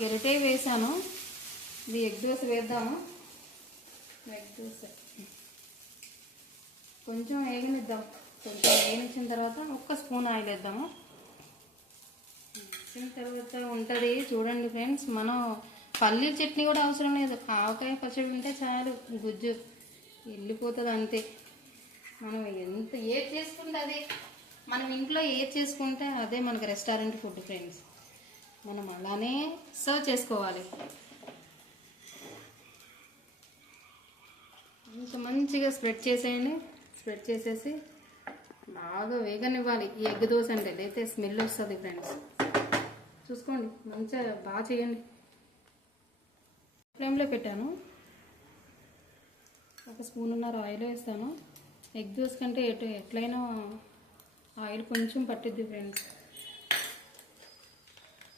గెరిటే వేసాను. ఇది ఎగ్ దోశ వేద్దాము. ఎగ్ దోశ కొంచెం వేగనిద్దాం. కొంచెం వేగించిన తర్వాత ఒక్క స్పూన్ ఆయిల్ వేద్దాము. వేసిన తర్వాత ఉంటుంది చూడండి ఫ్రెండ్స్, మనం పల్లీల చట్నీ కూడా అవసరం లేదు. ఆవకాయ పచ్చడి ఉంటే చాలు, గుజ్జు వెళ్ళిపోతుంది అంతే. మనం ఏది చేసుకుంటే అదే, మనం ఇంట్లో ఏది చేసుకుంటే అదే మనకి రెస్టారెంట్ ఫుడ్ ఫ్రెండ్స్. మనం అలానే సర్వ్ చేసుకోవాలి. ఇంకా మంచిగా స్ప్రెడ్ చేసేయండి. స్ప్రెడ్ చేసేసి బాగా వేగనివ్వాలి ఈ ఎగ్ దోశ అంటే, లేకపోతే స్మెల్ వస్తుంది ఫ్రెండ్స్. చూసుకోండి, మంచిగా బాగా చేయండి. ఫ్లేమ్లో పెట్టాను. 1 స్పూన్నర ఆయిల్ వేస్తాను. ఎగ్ దోశ కంటే ఎట్లయినా ఆయిల్ కొంచెం పట్టిద్ది ఫ్రెండ్స్.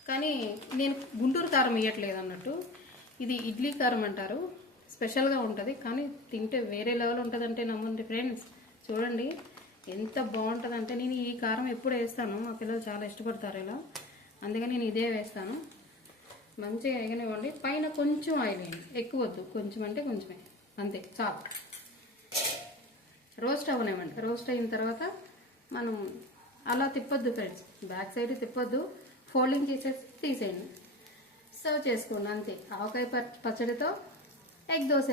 కానీ నేను గుంటూరు కారం వేయట్లేదు అన్నట్టు, ఇది ఇడ్లీ కారం అంటారు. స్పెషల్గా ఉంటుంది, కానీ తింటే వేరే లెవెల్ ఉంటుంది. అంటే నమ్మండి ఫ్రెండ్స్, చూడండి ఎంత బాగుంటుంది అంటే. నేను ఈ కారం ఎప్పుడు వేస్తాను, మా పిల్లలు చాలా ఇష్టపడతారు ఇలా, అందుకని నేను ఇదే వేస్తాను. మంచిగా వేగనివ్వండి. పైన కొంచెం ఆయిల్ వేయండి, ఎక్కువ వద్దు, కొంచెం అంటే కొంచెమే, అంతే చాలు. రోస్ట్ అవ్వనివ్వండి. రోస్ట్ అయిన తర్వాత మనం అలా తిప్పొద్దు ఫ్రెండ్స్, బ్యాక్ సైడ్ తిప్పొద్దు, ఫోల్డింగ్ చేసేసి తీసేయండి. సర్వ్ చేసుకోండి అంతే. ఆవకాయ పచ్చడితో ఎగ్ దోశ.